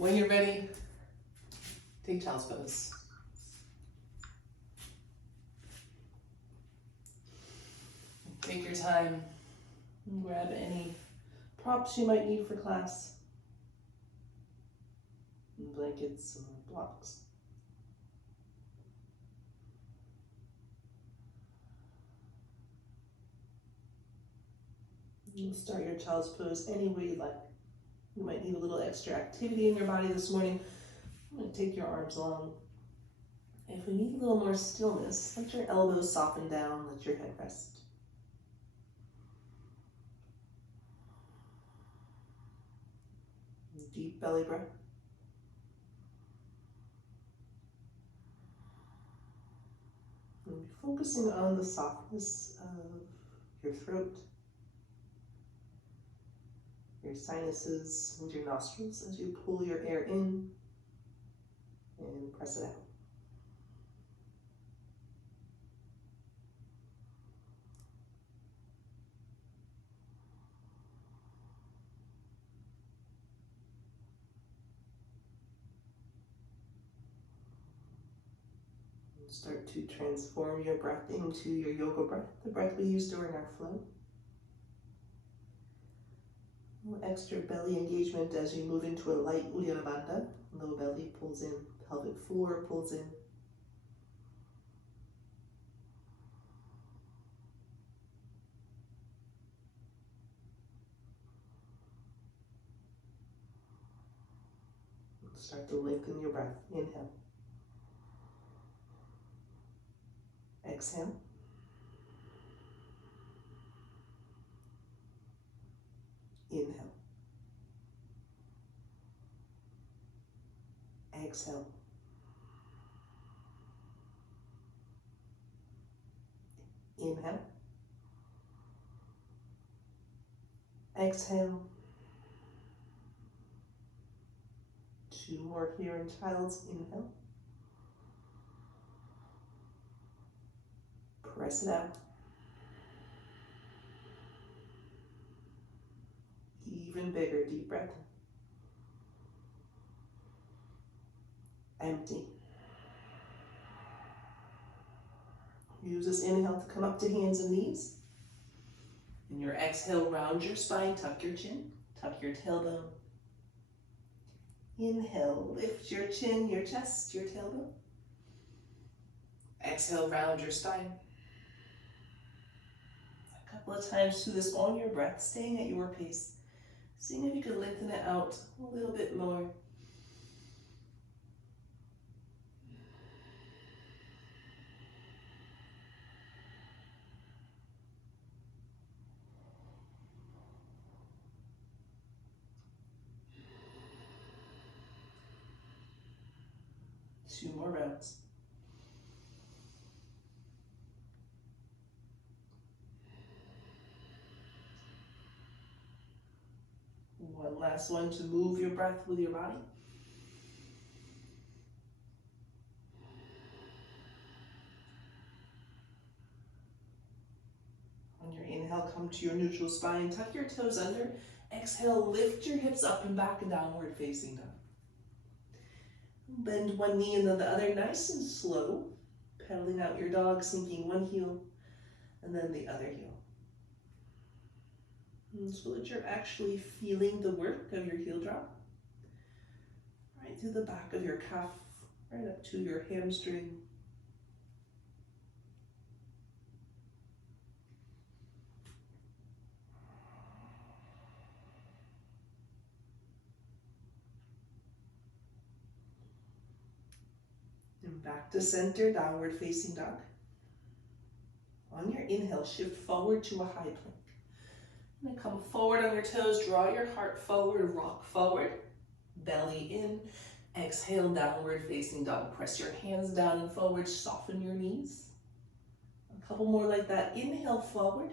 When you're ready, take child's pose. Take your time and grab any props you might need for class. And blankets or blocks. You start your child's pose any way you like. You might need a little extra activity in your body this morning. I'm going to take your arms long. If we need a little more stillness, let your elbows soften down, let your head rest. Deep belly breath. And focusing on the softness of your throat, your sinuses, and your nostrils as you pull your air in and press it out. Start to transform your breath into your yoga breath, the breath we use during our flow. A little extra belly engagement as you move into a light Uddiyana Bandha. Low belly pulls in, pelvic floor pulls in. Start to lengthen your breath. Inhale. Exhale. Inhale. Exhale. Inhale. Exhale. Two more here in child's. Inhale. Press it out. Even bigger, deep breath. Empty. Use this inhale to come up to hands and knees. And your exhale, round your spine, tuck your chin, tuck your tailbone. Inhale, lift your chin, your chest, your tailbone. Exhale, round your spine. A couple of times through this on your breath, staying at your pace. Seeing if you could lengthen it out a little bit more. Two more rounds. One last one to move your breath with your body. On your inhale, come to your neutral spine, tuck your toes under. Exhale, lift your hips up and back, downward facing dog. Bend one knee and then the other, nice and slow. Pedaling out your dog, sinking one heel and then the other heel. And so that you're actually feeling the work of your heel drop. Right through the back of your calf, right up to your hamstring. And back to center, downward facing dog. On your inhale, shift forward to a high plank. And then come forward on your toes, draw your heart forward, rock forward, belly in. Exhale, downward facing dog. Press your hands down and forward, soften your knees. A couple more like that. Inhale forward,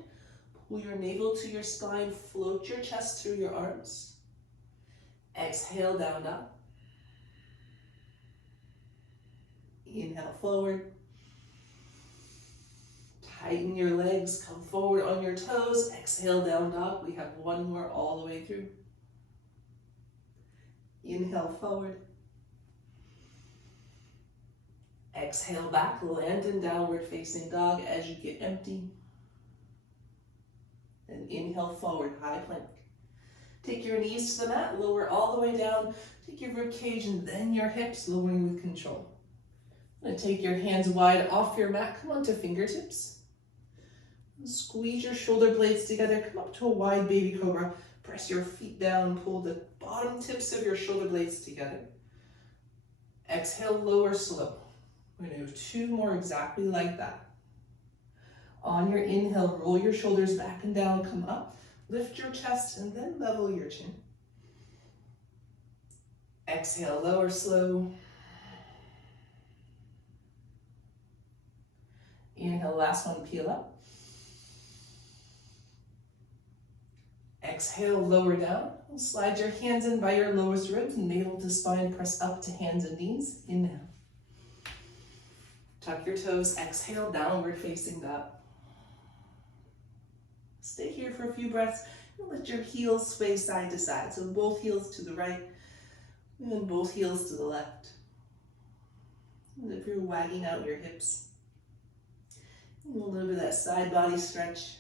pull your navel to your spine, float your chest through your arms. Exhale, down dog. Inhale forward. Tighten your legs, come forward on your toes. Exhale, down dog. We have one more all the way through. Inhale forward. Exhale back, land in downward facing dog as you get empty. And inhale forward, high plank. Take your knees to the mat, lower all the way down. Take your rib cage and then your hips, lowering with control. And take your hands wide off your mat, come onto fingertips. Squeeze your shoulder blades together, come up to a wide baby cobra. Press your feet down, pull the bottom tips of your shoulder blades together. Exhale, lower slow. We're gonna do 2 more exactly like that. On your inhale, roll your shoulders back and down, come up, lift your chest, and then level your chin. Exhale, lower slow. Inhale, last one, peel up. Exhale, lower down. Slide your hands in by your lowest ribs, navel to spine, press up to hands and knees. Inhale. Tuck your toes, exhale, downward facing dog. Stay here for a few breaths and let your heels sway side to side. So both heels to the right and both heels to the left. And if you're wagging out your hips, a little bit of that side body stretch.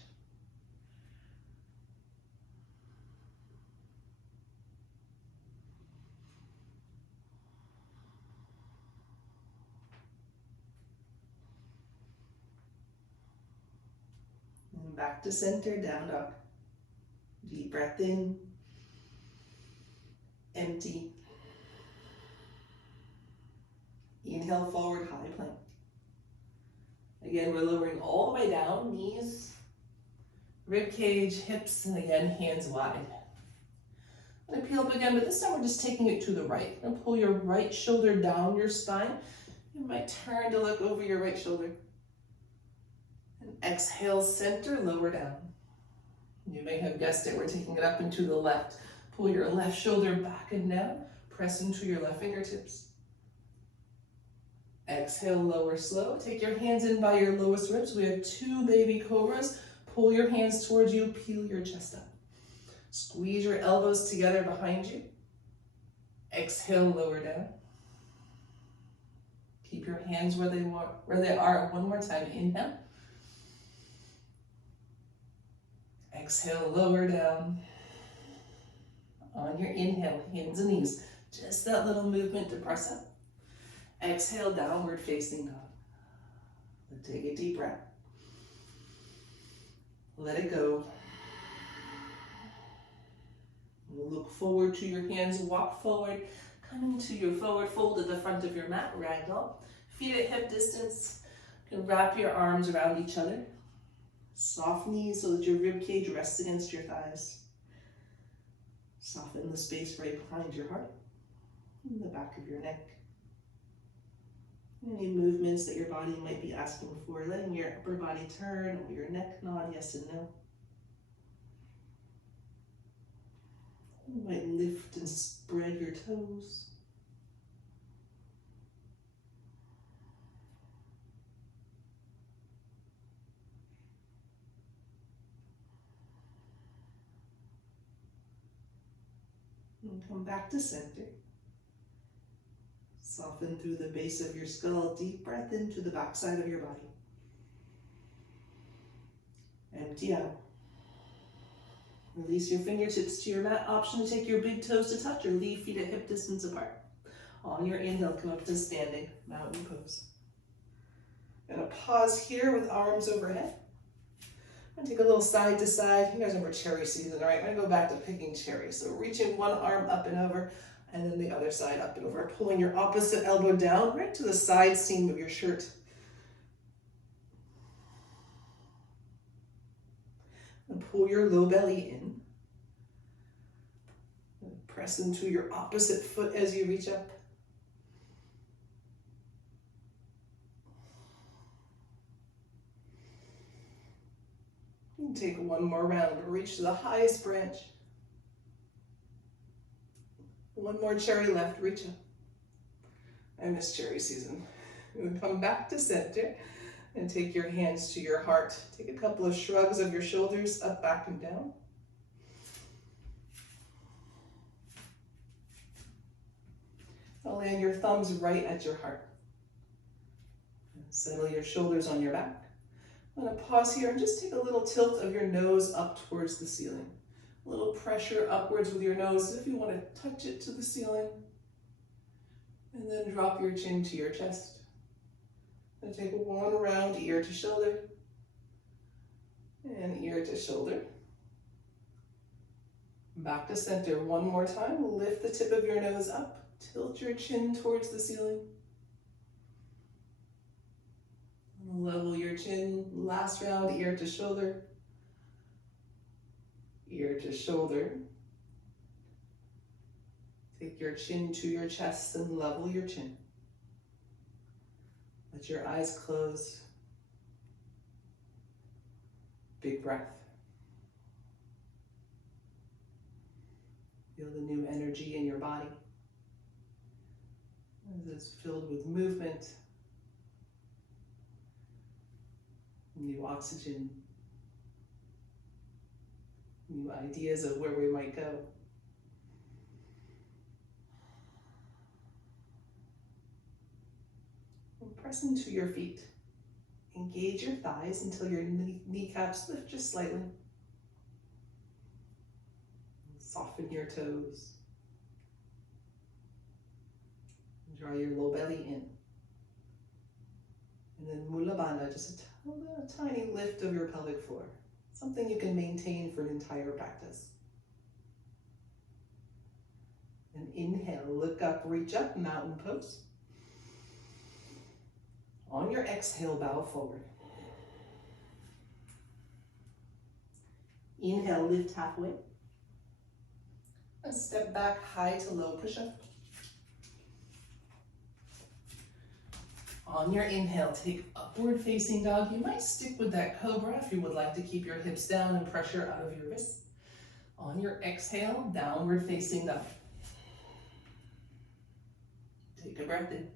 And back to center, down dog. Deep breath in, empty. Inhale forward, high plank. Again, we're lowering all the way down, knees, rib cage, hips, and again, hands wide. I'm gonna peel up again, but this time we're just taking it to the right. And pull your right shoulder down your spine. You might turn to look over your right shoulder. And exhale, center, lower down. You may have guessed it, we're taking it up and to the left. Pull your left shoulder back and down, press into your left fingertips. Exhale, lower slow. Take your hands in by your lowest ribs. We have 2 baby cobras. Pull your hands towards you, peel your chest up. Squeeze your elbows together behind you. Exhale, lower down. Keep your hands where they are. One more time, inhale. Exhale, lower down. On your inhale, hands and knees. Just that little movement to press up. Exhale, downward facing dog. Take a deep breath. Let it go. Look forward to your hands, walk forward. Come into your forward fold at the front of your mat, ragdoll. Feet at hip distance. You can wrap your arms around each other. Soft knees so that your rib cage rests against your thighs. Soften the space right behind your heart, and the back of your neck. Any movements that your body might be asking for, letting your upper body turn or your neck nod yes and no. You might lift and spread your toes. And come back to center. Soften through the base of your skull. Deep breath into the backside of your body. Empty out. Release your fingertips to your mat. Option to take your big toes to touch or leave feet at hip distance apart. On your inhale, come up to standing mountain pose. I'm gonna pause here with arms overhead. I'm gonna take a little side to side. You guys remember cherry season, right? I'm gonna go back to picking cherries. So reaching one arm up and over, and then the other side up and over. Pulling your opposite elbow down right to the side seam of your shirt. And pull your low belly in. And press into your opposite foot as you reach up. And take one more round. Reach to the highest branch. One more cherry left, reach up. I miss cherry season. And come back to center and take your hands to your heart. Take a couple of shrugs of your shoulders up, back, and down. Land your thumbs right at your heart. Settle your shoulders on your back. I'm going to pause here and just take a little tilt of your nose up towards the ceiling. A little pressure upwards with your nose if you want to touch it to the ceiling. And then drop your chin to your chest. And take one round ear to shoulder. And ear to shoulder. Back to center one more time. Lift the tip of your nose up. Tilt your chin towards the ceiling. Level your chin. Last round, ear to shoulder. Ear to shoulder. Take your chin to your chest and level your chin. Let your eyes close. Big breath. Feel the new energy in your body. As it's filled with movement, new oxygen, new ideas of where we might go. And press into your feet. Engage your thighs until your kneecaps lift just slightly. Soften your toes. Draw your low belly in. And then Mula Bandha, just a tiny lift of your pelvic floor. Something you can maintain for an entire practice. And inhale, look up, reach up, mountain pose. On your exhale, bow forward. Inhale, lift halfway. And step back, high to low push-up. On your inhale, take upward facing dog. You might stick with that cobra if you would like to keep your hips down and pressure out of your wrists. On your exhale, downward facing dog. Take a breath in.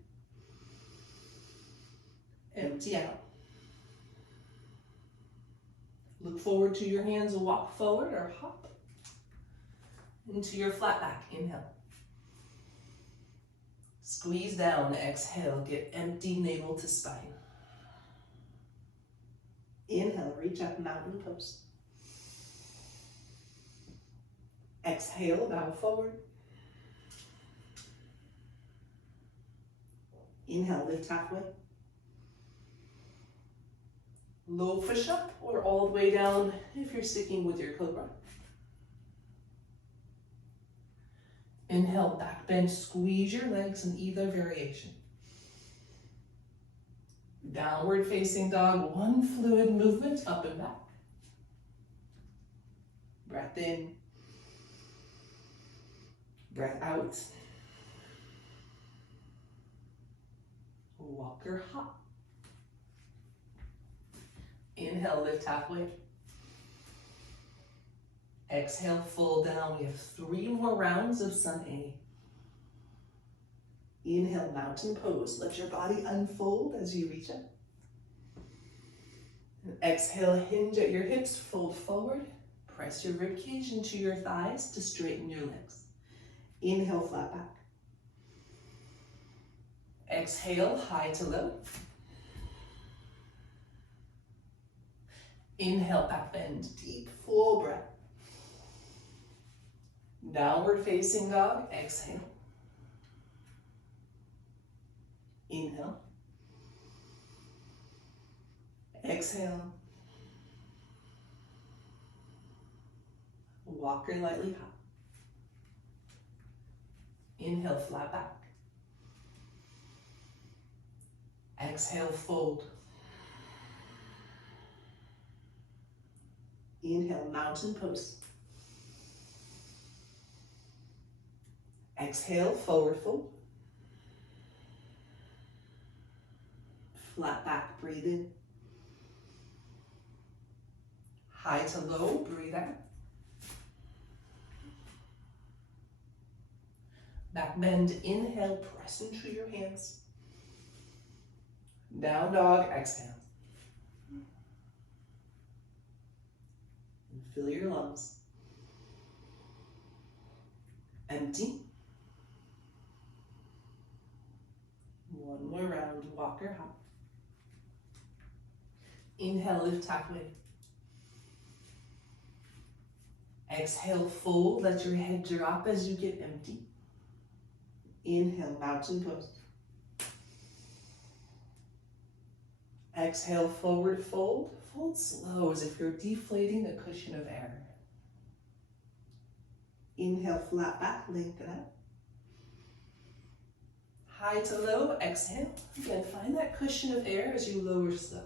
Empty out. Look forward to your hands, walk forward or hop into your flat back. Inhale. Squeeze down, exhale, get empty navel to spine. Inhale, reach up, mountain pose. Exhale, bow forward. Inhale, lift halfway. Low push-up or all the way down if you're sticking with your cobra. Inhale, back bend, squeeze your legs in either variation. Downward facing dog, one fluid movement up and back. Breath in. Breath out. Walk or hop. Inhale, lift halfway. Exhale, fold down. We have 3 more rounds of Sun A. Inhale, mountain pose. Let your body unfold as you reach up. And exhale, hinge at your hips, fold forward. Press your ribcage into your thighs to straighten your legs. Inhale, flat back. Exhale, high to low. Inhale, back bend, deep, full breath. Downward facing dog, exhale. Inhale. Exhale. Walk or lightly hop. Inhale, flat back. Exhale, fold. Inhale, mountain pose. Exhale, forward fold. Flat back, breathe in. High to low, breathe out. Back bend, inhale, press into your hands. Down dog, exhale. And fill your lungs. Empty. One more round, walk or hop. Inhale, lift halfway. Exhale, fold, let your head drop as you get empty. Inhale, mountain pose. Exhale, forward fold. Fold slow as if you're deflating a cushion of air. Inhale, flat back, lengthen out. High to low, exhale. Again, find that cushion of air as you lower slow.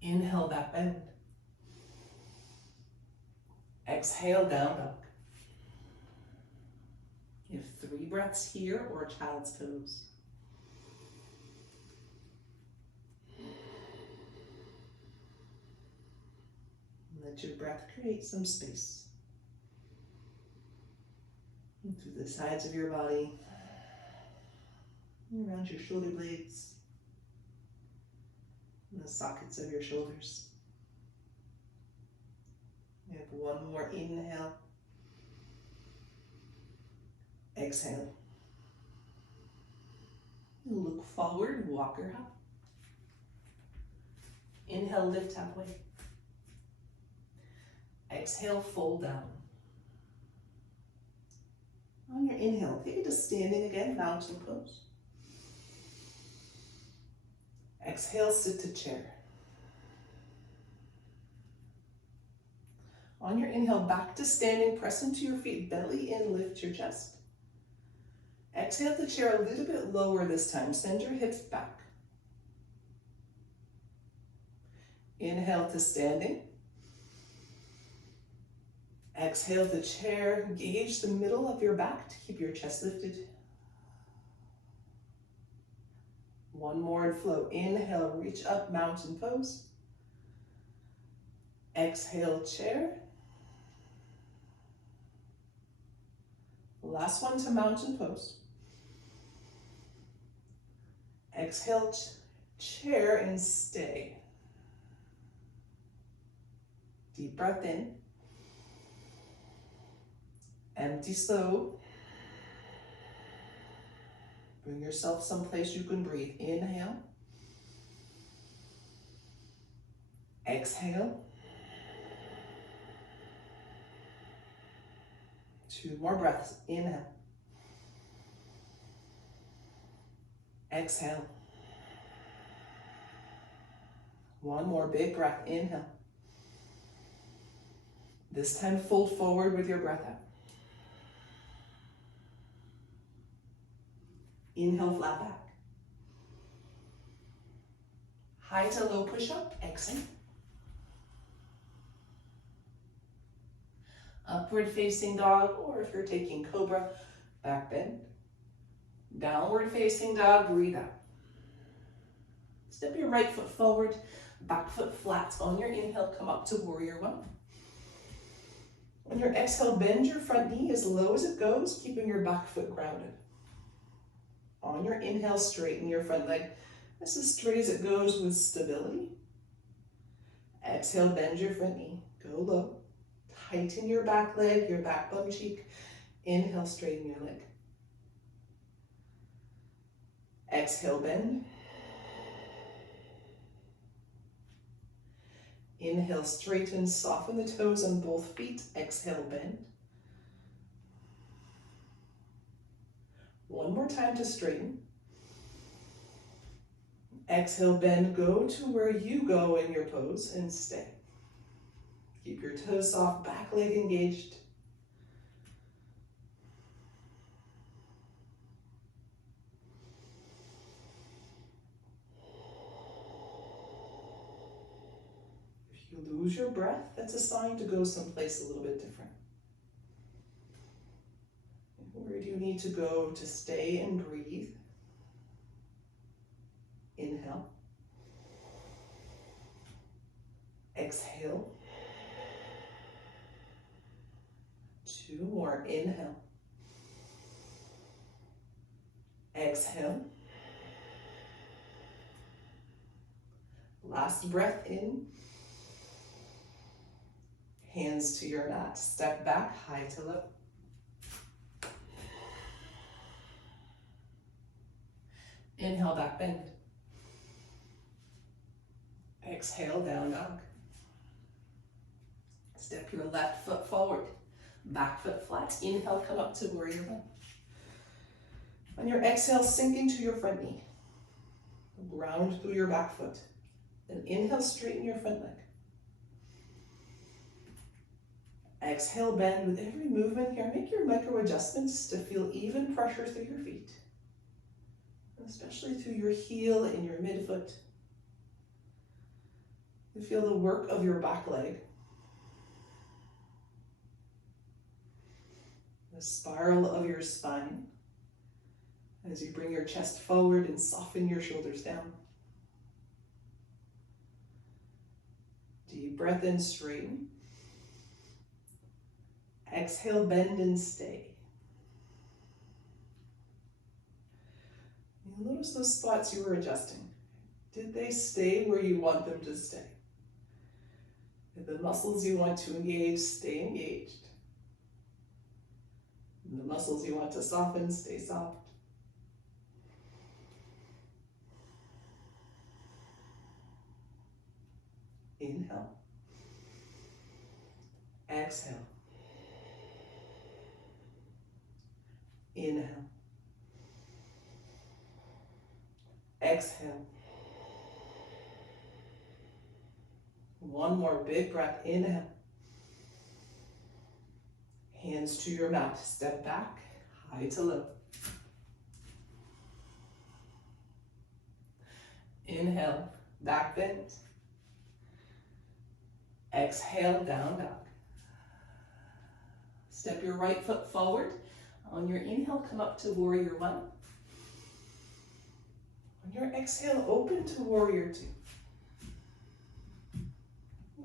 Inhale, back bend. Exhale, down dog. You have 3 breaths here or child's pose. Let your breath create some space. And through the sides of your body, around your shoulder blades, and the sockets of your shoulders. You have one more inhale. Exhale. Look forward, walk or hop. Inhale, lift halfway. Exhale, fold down. On your inhale, take it to standing again, mountain pose. Exhale, sit to chair. On your inhale, back to standing, press into your feet, belly in, lift your chest. Exhale to chair a little bit lower this time, send your hips back. Inhale to standing. Exhale to chair, engage the middle of your back to keep your chest lifted. One more and flow. Inhale, reach up, mountain pose. Exhale, chair. Last one to mountain pose. Exhale, chair and stay. Deep breath in. Empty slow. Bring yourself someplace you can breathe. Inhale. Exhale. 2 more breaths. Inhale. Exhale. 1 more big breath. Inhale. This time fold forward with your breath out. Inhale, flat back. High to low push up, exhale. Upward facing dog, or if you're taking cobra, back bend. Downward facing dog, breathe out. Step your right foot forward, back foot flat. On your inhale, come up to warrior 1. On your exhale, bend your front knee as low as it goes, keeping your back foot grounded. On your inhale, straighten your front leg as straight as it goes with stability. Exhale, bend your front knee, go low. Tighten your back leg, your back bum cheek. Inhale, straighten your leg. Exhale, bend. Inhale, straighten, soften the toes on both feet. Exhale, bend. One more time to straighten. Exhale, bend, go to where you go in your pose and stay. Keep your toes soft, back leg engaged. If you lose your breath, that's a sign to go someplace a little bit different. Where do you need to go to stay and breathe? Inhale. Exhale. 2 more. Inhale. Exhale. Last breath in. Hands to your mat. Step back, high to low. Inhale, back bend. Exhale, down dog. Step your left foot forward, back foot flat. Inhale, come up to warrior one. On your exhale, sink into your front knee. Ground through your back foot. Then inhale, straighten your front leg. Exhale, bend. With every movement here, make your micro adjustments to feel even pressure through your feet, especially through your heel and your midfoot. You feel the work of your back leg, the spiral of your spine as you bring your chest forward and soften your shoulders down. Deep breath in, straighten. Exhale, bend and stay. You notice those spots you were adjusting. Did they stay where you want them to stay? Did the muscles you want to engage stay engaged? And the muscles you want to soften stay soft? Inhale. Exhale. Inhale. Exhale. One more big breath. Inhale. Hands to your mat. Step back, high to low. Inhale, back bend. Exhale, down dog. Step your right foot forward. On your inhale, come up to warrior one. On your exhale, open to warrior two.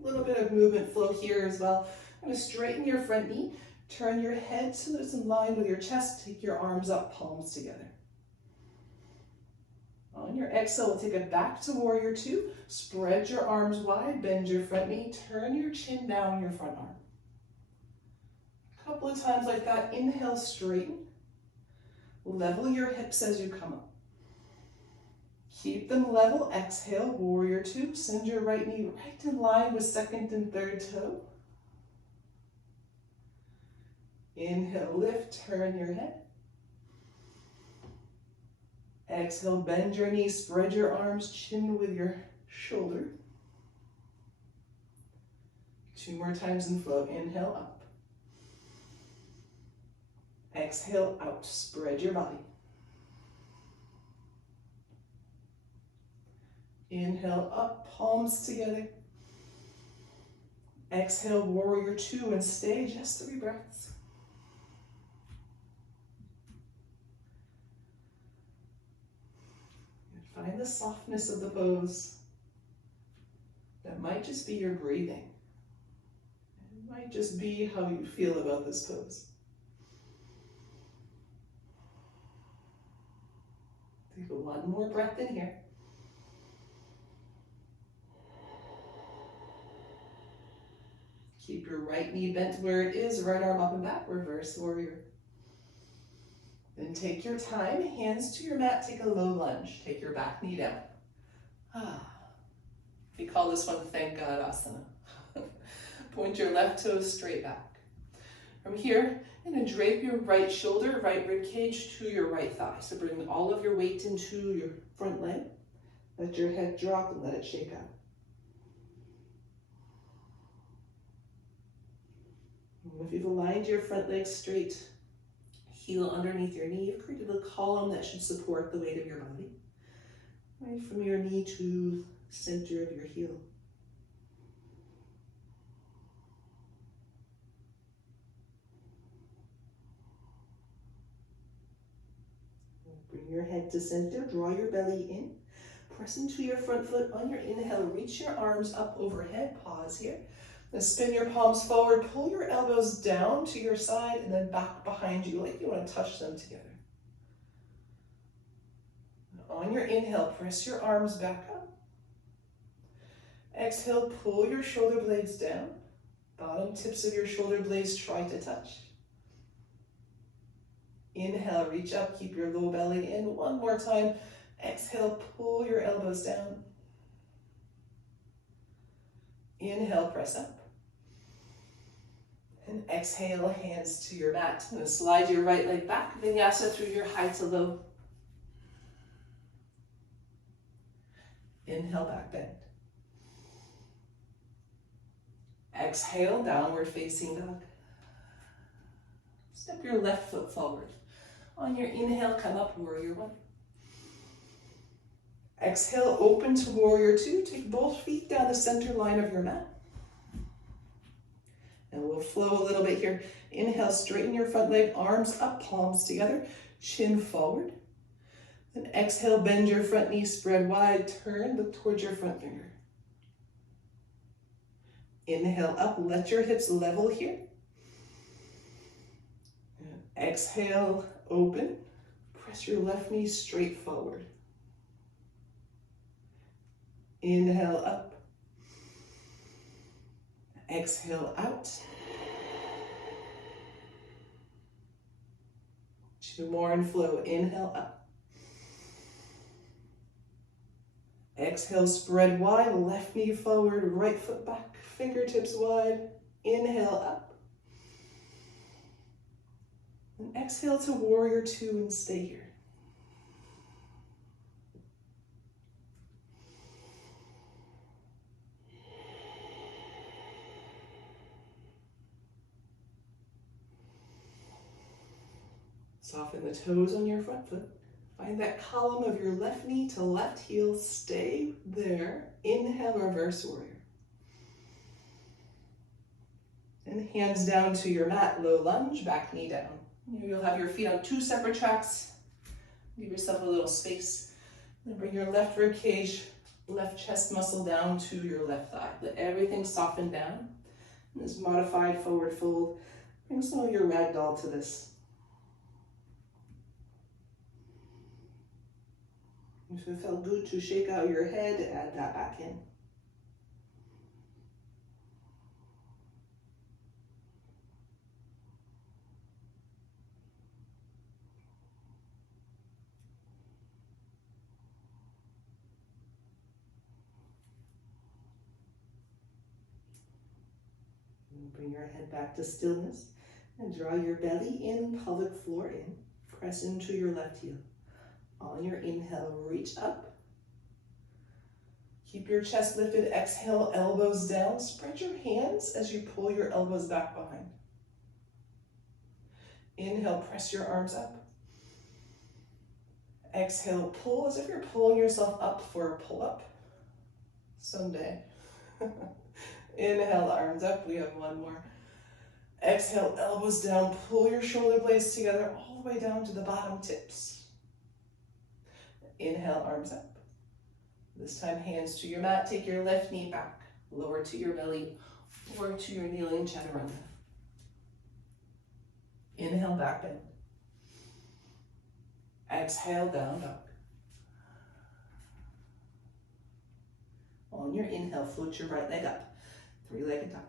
A little bit of movement flow here as well. I'm going to straighten your front knee. Turn your head so that it's in line with your chest. Take your arms up, palms together. On your exhale, we'll take it back to warrior two. Spread your arms wide, bend your front knee, turn your chin down your front arm. A couple of times like that. Inhale, straighten. Level your hips as you come up. Keep them level. Exhale, warrior two. Send your right knee right in line with second and third toe. Inhale, lift, turn your head. Exhale, bend your knees, spread your arms, chin with your shoulder. Two more times in flow. Inhale, up. Exhale, out. Spread your body. Inhale, up, palms together. Exhale, warrior two, and stay just 3 breaths. And find the softness of the pose. That might just be your breathing. It might just be how you feel about this pose. Take one more breath in here. Keep your right knee bent where it is, right arm up and back, reverse warrior. Then take your time, hands to your mat, take a low lunge. Take your back knee down. We call this one Thank God Asana. Point your left toes straight back. From here, you're going to drape your right shoulder, right rib cage to your right thigh. So bring all of your weight into your front leg. Let your head drop and let it shake out. If you've aligned your front leg straight, heel underneath your knee, you've created a column that should support the weight of your body. Right from your knee to center of your heel. Bring your head to center, draw your belly in, press into your front foot. On your inhale, reach your arms up overhead, pause here. Then spin your palms forward, pull your elbows down to your side and then back behind you like you want to touch them together. On your inhale, press your arms back up. Exhale, pull your shoulder blades down. Bottom tips of your shoulder blades try to touch. Inhale, reach up, keep your low belly in. One more time. Exhale, pull your elbows down. Inhale, press up. And exhale, hands to your mat. I'm going to slide your right leg back, vinyasa through your high to low. Inhale, back bend. Exhale, downward facing dog. Step your left foot forward. On your inhale, come up, warrior one. Exhale, open to warrior two. Take both feet down the center line of your mat. And we'll flow a little bit here. Inhale, straighten your front leg, arms up, palms together, chin forward. Then exhale, bend your front knee, spread wide, turn, look towards your front finger. Inhale up, let your hips level here. And exhale, open. Press your left knee straight forward. Inhale up. Exhale out. Two more and flow. Inhale up. Exhale, spread wide, left knee forward, right foot back, fingertips wide. Inhale up. And exhale to warrior two and stay here. Soften the toes on your front foot. Find that column of your left knee to left heel. Stay there. Inhale, reverse warrior. And hands down to your mat, low lunge, back knee down. You'll have your feet on two separate tracks. Give yourself a little space. And bring your left rib cage, left chest muscle down to your left thigh. Let everything soften down. And this modified forward fold. Bring some of your ragdoll to this. If it felt good to shake out your head, add that back in. And bring your head back to stillness and draw your belly in, pelvic floor in. Press into your left heel. On your inhale, reach up. Keep your chest lifted. Exhale, elbows down. Spread your hands as you pull your elbows back behind. Inhale, press your arms up. Exhale, pull as if you're pulling yourself up for a pull-up someday. Inhale, arms up. We have one more. Exhale, elbows down. Pull your shoulder blades together all the way down to the bottom tips. Inhale, arms up. This time, hands to your mat. Take your left knee back. Lower to your belly or to your kneeling chaturanga. Inhale, back bend. Exhale, down dog. On your inhale, float your right leg up. Three-legged dog.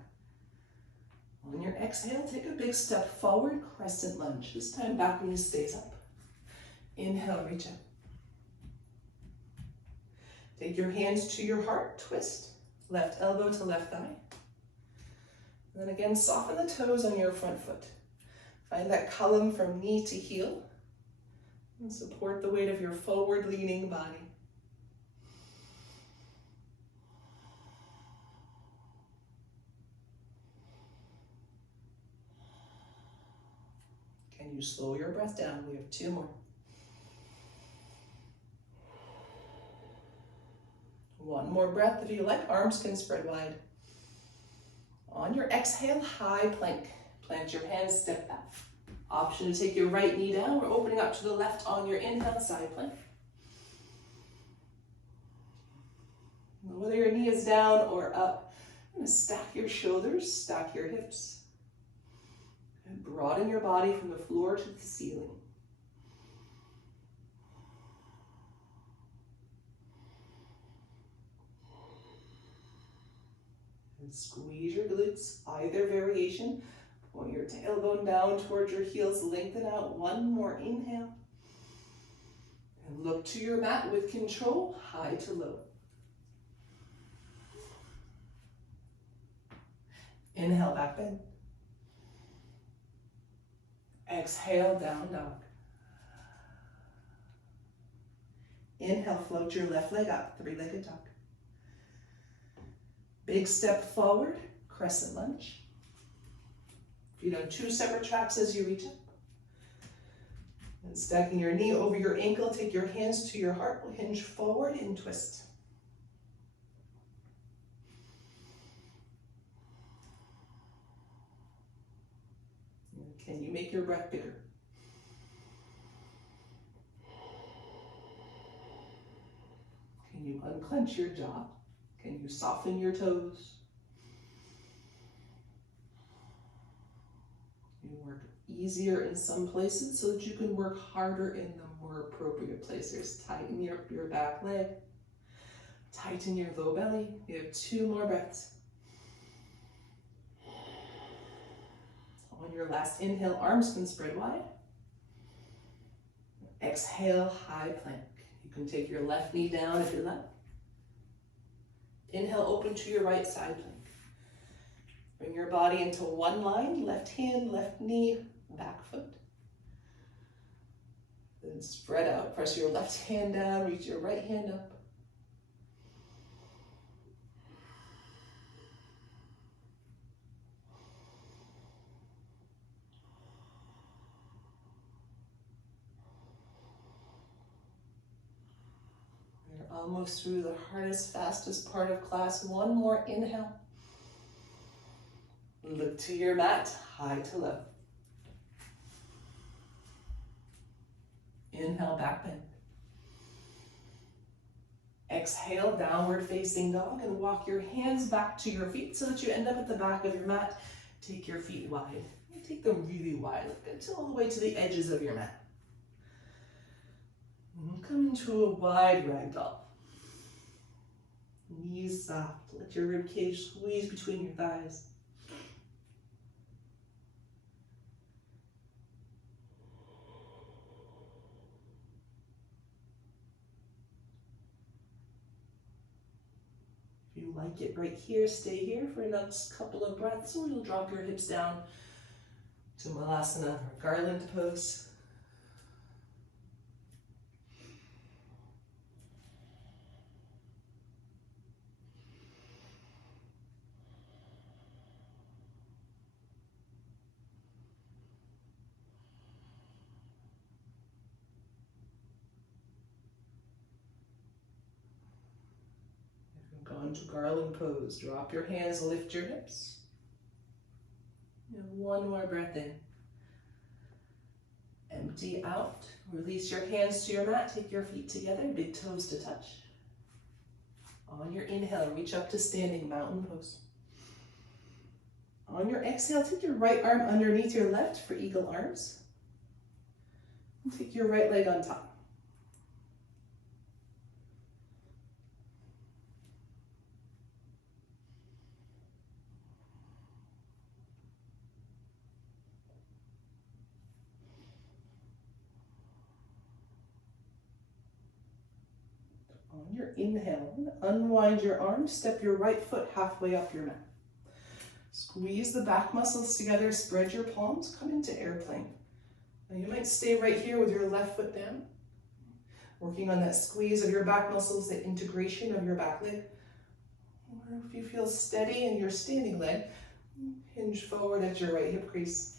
On your exhale, take a big step forward, crescent lunge. This time, back knee stays up. Inhale, reach up. Take your hands to your heart, twist. Left elbow to left thigh. And then again, soften the toes on your front foot. Find that column from knee to heel. And support the weight of your forward leaning body. Can you slow your breath down? We have two more. One more breath if you like. Arms can spread wide. On your exhale, high plank. Plant your hands, step back. Option to take your right knee down. We're opening up to the left on your inhale, side plank. Whether your knee is down or up, you're going to stack your shoulders, stack your hips. And broaden your body from the floor to the ceiling. And squeeze your glutes, either variation. Point your tailbone down towards your heels, lengthen out. One more inhale. And look to your mat with control, high to low. Inhale, back bend. Exhale, down dog. Inhale, float your left leg up, three-legged dog. Big step forward, crescent lunge. Feet on two separate tracks as you reach up. And stacking your knee over your ankle, take your hands to your heart, hinge forward and twist. Can you make your breath bigger? Can you unclench your jaw? Can you soften your toes? You work easier in some places so that you can work harder in the more appropriate places. Tighten your back leg. Tighten your low belly. You have 2 more breaths. On your last inhale, arms can spread wide. Exhale, high plank. You can take your left knee down if you like. Inhale, open to your right side plank. Bring your body into one line, left hand, left knee, back foot. Then spread out. Press your left hand down, reach your right hand up. We're almost through the hardest, fastest part of class. One more inhale. Look to your mat, high to low. Inhale, back bend. Exhale, downward facing dog, and walk your hands back to your feet so that you end up at the back of your mat. Take your feet wide. Take them really wide, until all the way to the edges of your mat. And come into a wide ragdoll. Knees soft. Let your rib cage squeeze between your thighs. If you like it right here, stay here for the next couple of breaths, or you'll drop your hips down to Malasana or garland pose. Go into garland pose. Drop your hands, lift your hips. And one more breath in. Empty out. Release your hands to your mat. Take your feet together, big toes to touch. On your inhale, reach up to standing mountain pose. On your exhale, take your right arm underneath your left for eagle arms. And take your right leg on top. On your inhale, unwind your arms, step your right foot halfway up your mat. Squeeze the back muscles together, spread your palms, come into airplane. Now you might stay right here with your left foot down, working on that squeeze of your back muscles, the integration of your back leg. Or if you feel steady in your standing leg, hinge forward at your right hip crease.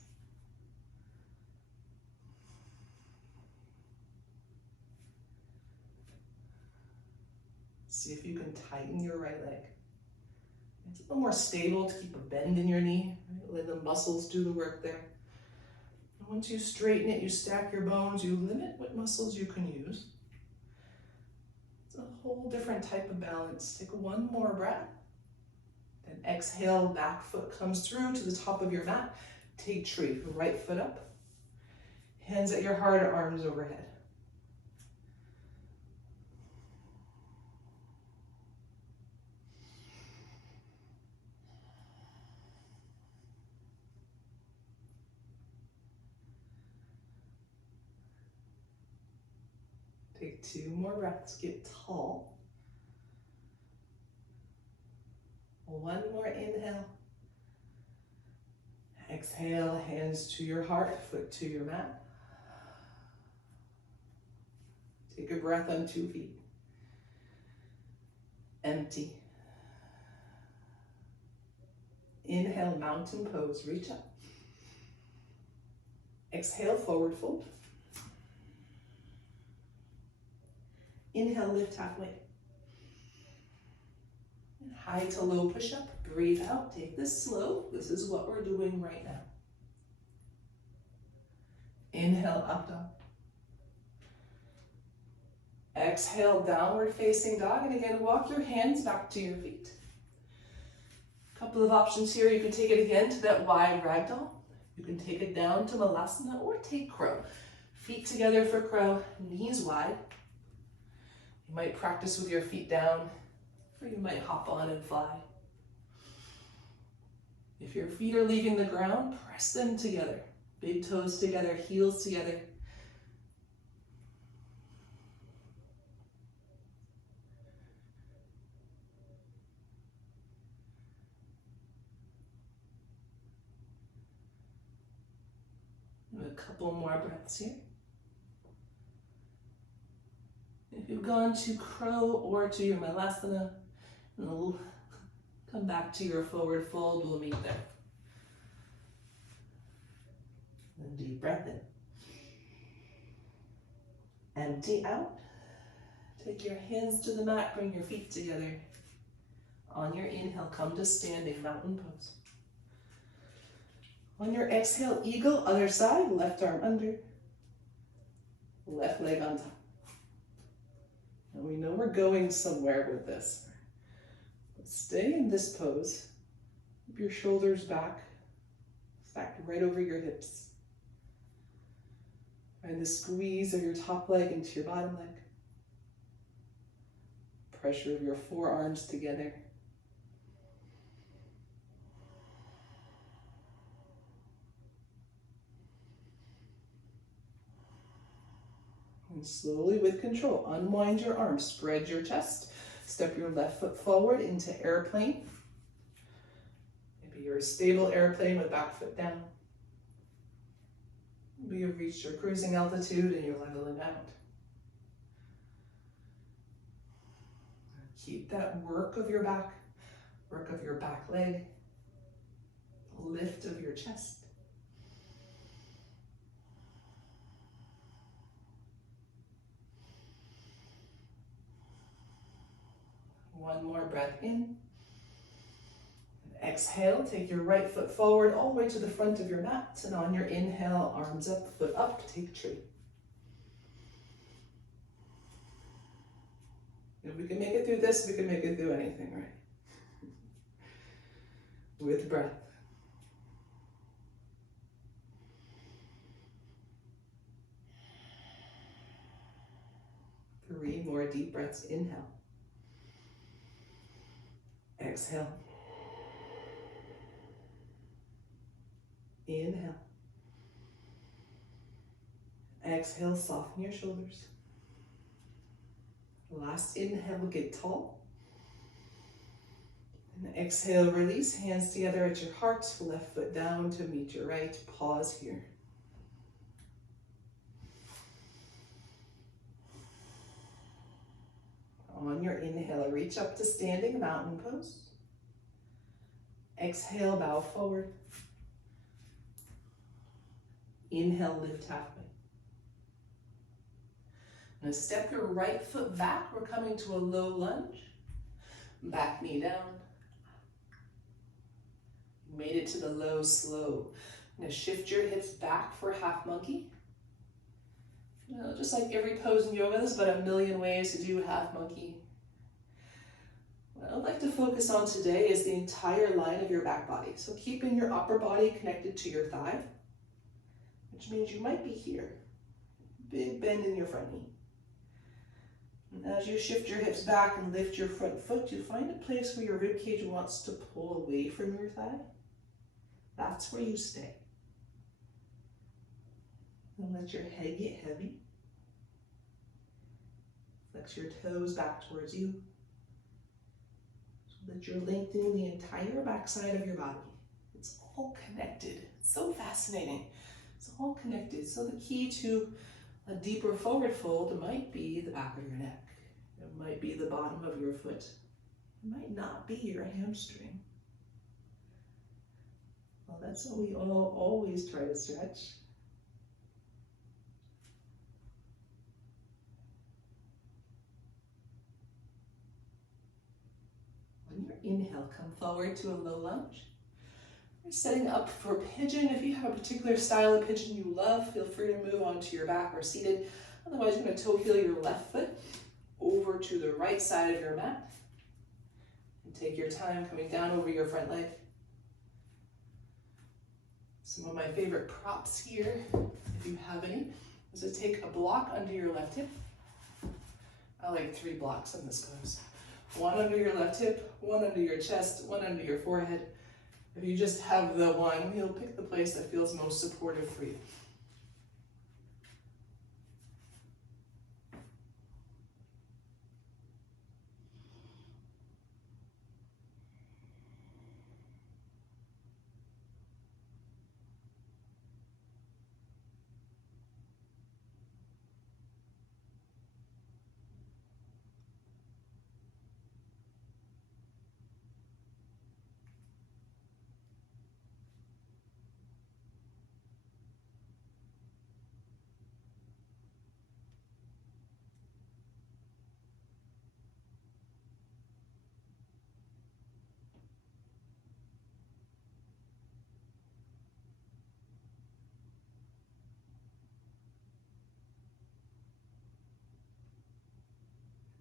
See if you can tighten your right leg. It's a little more stable to keep a bend in your knee. Right? Let the muscles do the work there. And once you straighten it, you stack your bones, you limit what muscles you can use. It's a whole different type of balance. Take one more breath. Then exhale, back foot comes through to the top of your mat. Take tree, right foot up. Hands at your heart or arms overhead. Take 2 more breaths, get tall. 1 more inhale. Exhale, hands to your heart, foot to your mat. Take a breath on 2 feet. Empty. Inhale, mountain pose, reach up. Exhale, forward fold. Inhale, lift halfway. High to low push-up, breathe out, take this slow. This is what we're doing right now. Inhale, up dog. Exhale, downward facing dog, and again, walk your hands back to your feet. Couple of options here. You can take it again to that wide ragdoll. You can take it down to Malasana or take crow. Feet together for crow, knees wide. You might practice with your feet down, or you might hop on and fly. If your feet are leaving the ground, press them together. Big toes together, heels together. And a couple more breaths here. If you've gone to crow or to your Malasana, we'll come back to your forward fold, we'll meet there. And deep breath in. Empty out. Take your hands to the mat, bring your feet together. On your inhale, come to standing mountain pose. On your exhale, eagle, other side, left arm under, left leg on top. And we know we're going somewhere with this. But stay in this pose. Keep your shoulders back, stacked right over your hips. Find the squeeze of your top leg into your bottom leg. Pressure of your forearms together. And slowly, with control, unwind your arms, spread your chest, step your left foot forward into airplane. Maybe you're a stable airplane with back foot down. Maybe you've reached your cruising altitude and you're leveling out. Keep that work of your back leg, lift of your chest. One more breath in. Exhale, take your right foot forward all the way to the front of your mat. And on your inhale, arms up, foot up, take tree. If we can make it through this, we can make it through anything, right? With breath. Three more deep breaths. Inhale. Exhale. Inhale. Exhale, soften your shoulders. Last inhale, get tall. And exhale, release, hands together at your heart, left foot down to meet your right. Pause here. On your inhale, reach up to standing mountain pose. Exhale, bow forward. Inhale, lift halfway. Now step your right foot back. We're coming to a low lunge. Back knee down. Made it to the low slow. Now shift your hips back for half monkey. You know, just like every pose in yoga, there's about a million ways to do half monkey. What I'd like to focus on today is the entire line of your back body. So keeping your upper body connected to your thigh, which means you might be here. Big bend in your front knee. And as you shift your hips back and lift your front foot, you find a place where your rib cage wants to pull away from your thigh. That's where you stay. And let your head get heavy. Flex your toes back towards you so that you're lengthening the entire backside of your body. It's all connected. It's so fascinating. It's all connected. So the key to a deeper forward fold might be the back of your neck. It might be the bottom of your foot. It might not be your hamstring. Well, that's what we all always try to stretch. On your inhale, come forward to a low lunge. We're setting up for pigeon. If you have a particular style of pigeon you love, feel free to move onto your back or seated. Otherwise, you're going to toe heel your left foot over to the right side of your mat. And take your time coming down over your front leg. Some of my favorite props here, if you have any, is to take a block under your left hip. I like 3 blocks in this pose. 1 under your left hip, 1 under your chest, 1 under your forehead. If you just have the one, you'll pick the place that feels most supportive for you.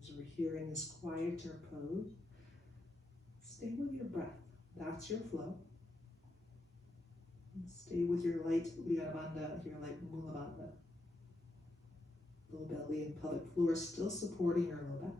As we're here in this quieter pose, stay with your breath. That's your flow. And stay with your light Uddiyana, your light Mula Bandha. Low belly and pelvic floor still supporting your low back.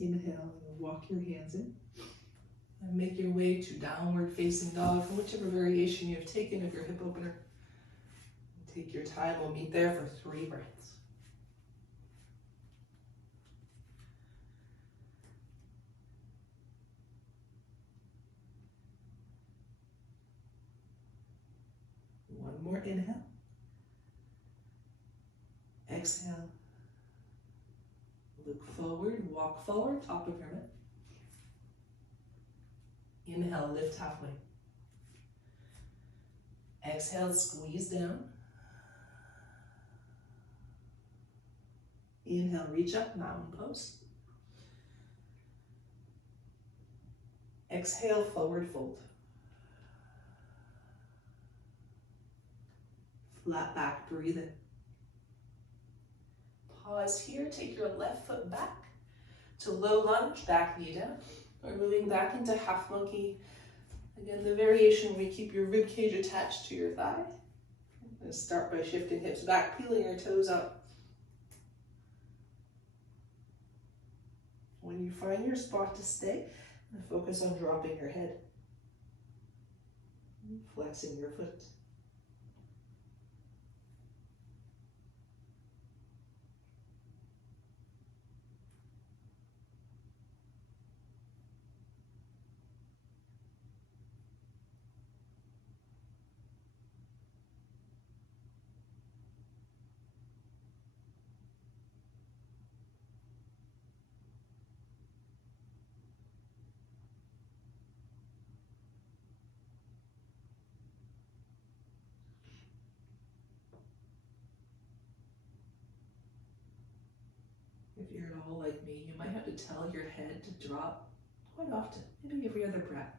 Inhale, and walk your hands in. And make your way to downward facing dog, for whichever variation you've taken of your hip opener. Take your time, we'll meet there for 3 breaths. One more inhale. Exhale. Look forward, walk forward, top of your mat. Inhale, lift halfway. Exhale, squeeze down. Inhale, reach up, mountain pose. Exhale, forward fold. Flat back, breathe in. Pause here, take your left foot back to low lunge, back knee down. We're moving back into half monkey. Again, the variation where you keep your rib cage attached to your thigh. I'm going to start by shifting hips back, peeling your toes up. When you find your spot to stay, focus on dropping your head, flexing your foot. If you're at all like me, you might have to tell your head to drop quite often, maybe every other breath.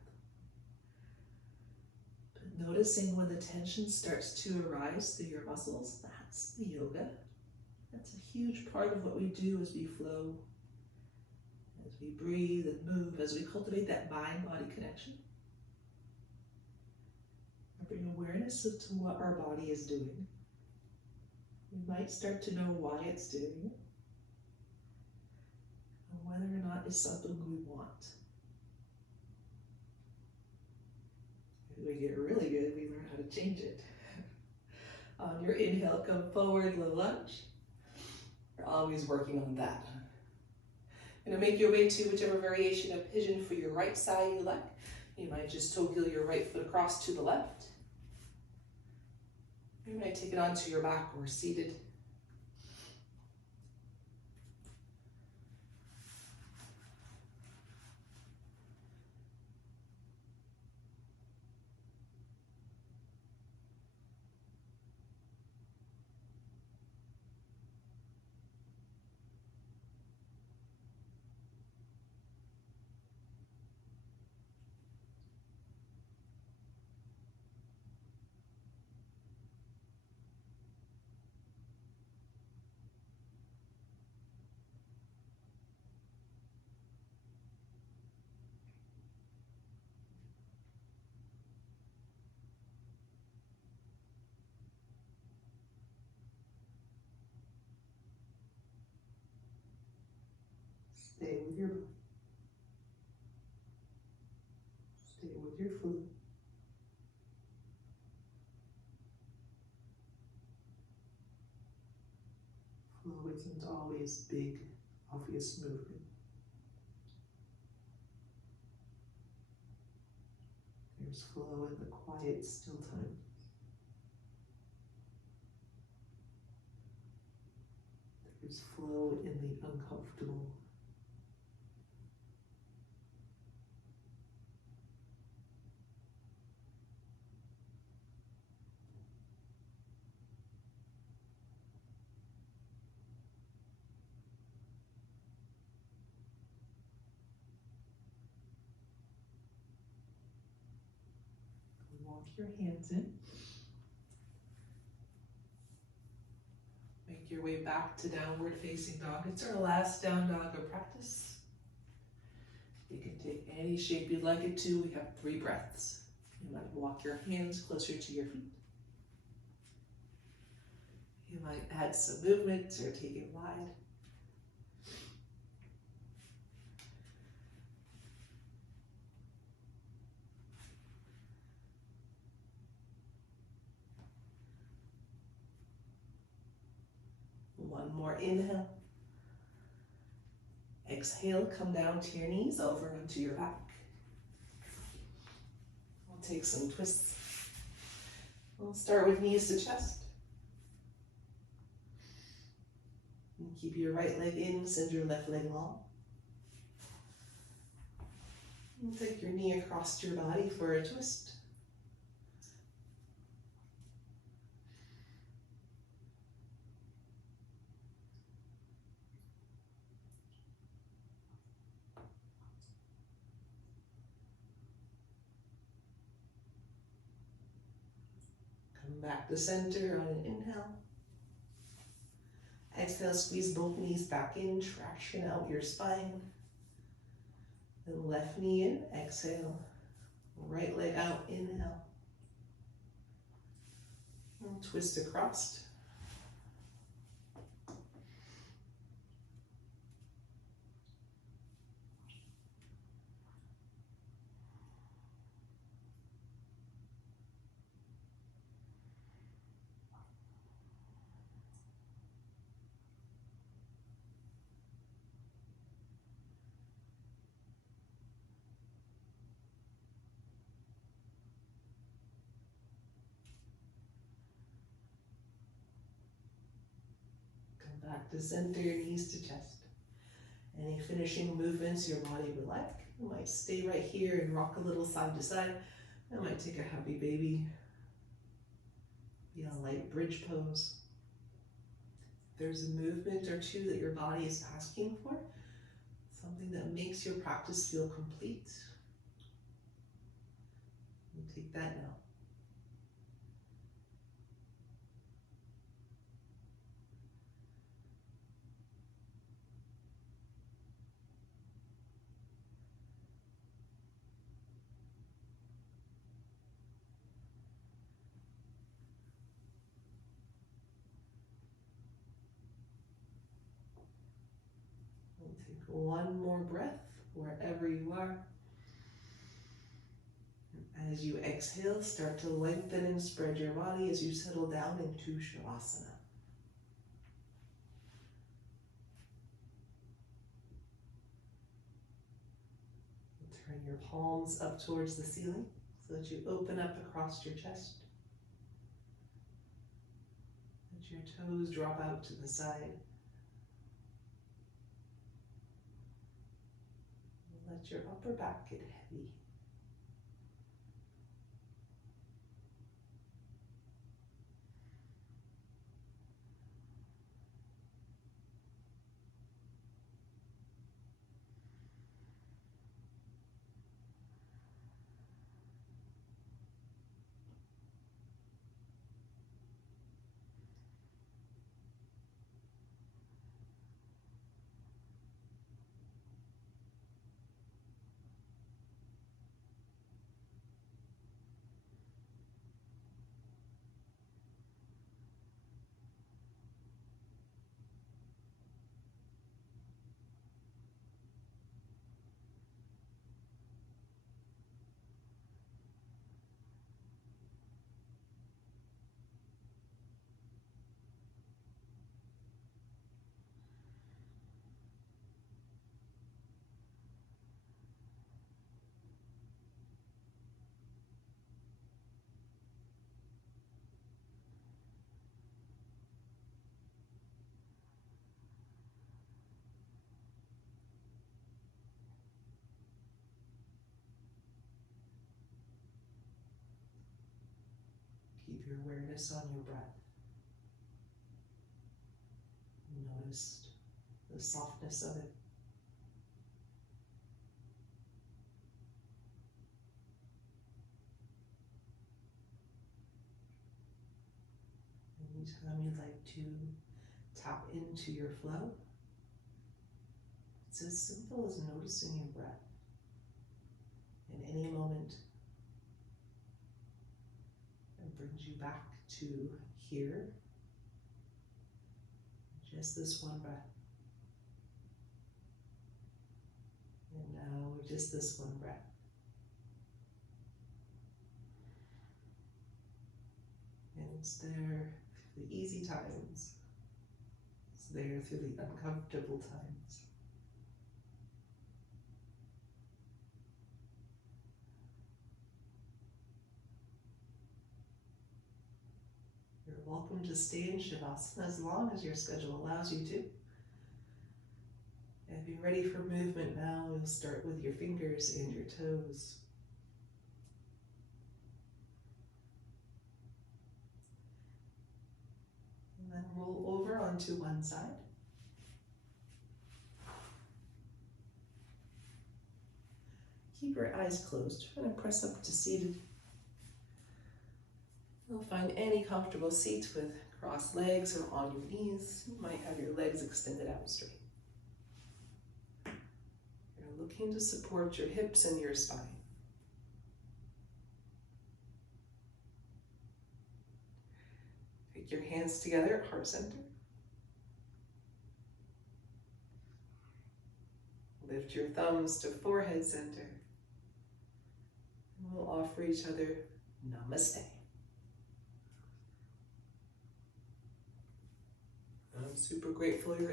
But noticing when the tension starts to arise through your muscles, that's the yoga. That's a huge part of what we do as we flow As we breathe and move, as we cultivate that mind-body connection, and bring awareness to what our body is doing. We might start to know why it's doing it, and whether or not it's something we want. If we get really good, we learn how to change it. On your inhale, come forward, little lunge. You're always working on that. You're gonna make your way to whichever variation of pigeon for your right side you like. You might just toe heel your right foot across to the left. You might take it onto your back or seated. Stay with your body. Stay with your food. Flow isn't always big, obvious movement. There's flow in the quiet, still time. There's flow in the uncomfortable. Walk your hands in. Make your way back to downward facing dog. It's our last down dog of practice. You can take any shape you'd like it to. We have 3 breaths. You might walk your hands closer to your feet. You might add some movement or take it wide. One more inhale. Exhale, come down to your knees, over onto your back. We'll take some twists. We'll start with knees to chest. And keep your right leg in, send your left leg long. And take your knee across your body for a twist. Come back to center on an inhale. Exhale, squeeze both knees back in, traction out your spine. Then left knee in, exhale. Right leg out, inhale. And twist across. Back to center, knees to chest. Any finishing movements your body would like. You might stay right here and rock a little side to side. I might take a happy baby. Be a light bridge pose. If there's a movement or two that your body is asking for, something that makes your practice feel complete, you take that now. Take one more breath wherever you are. As you exhale, start to lengthen and spread your body as you settle down into Shavasana. Turn your palms up towards the ceiling so that you open up across your chest. Let your toes drop out to the side. Let your upper back get heavy. Keep your awareness on your breath. Notice the softness of it. Anytime you'd like to tap into your flow, it's as simple as noticing your breath. In any moment, it brings you back to here. Just this one breath. And now just this one breath. And it's there through the easy times. It's there through the uncomfortable times. You're welcome to stay in Shavasana as long as your schedule allows you to. If you're ready for movement now, you'll start with your fingers and your toes. And then roll over onto one side. Keep your eyes closed. Try to press up to seated. You'll find any comfortable seat with crossed legs or on your knees. You might have your legs extended out straight. You're looking to support your hips and your spine. Take your hands together at heart center. Lift your thumbs to forehead center. And we'll offer each other Namaste. I'm super grateful you're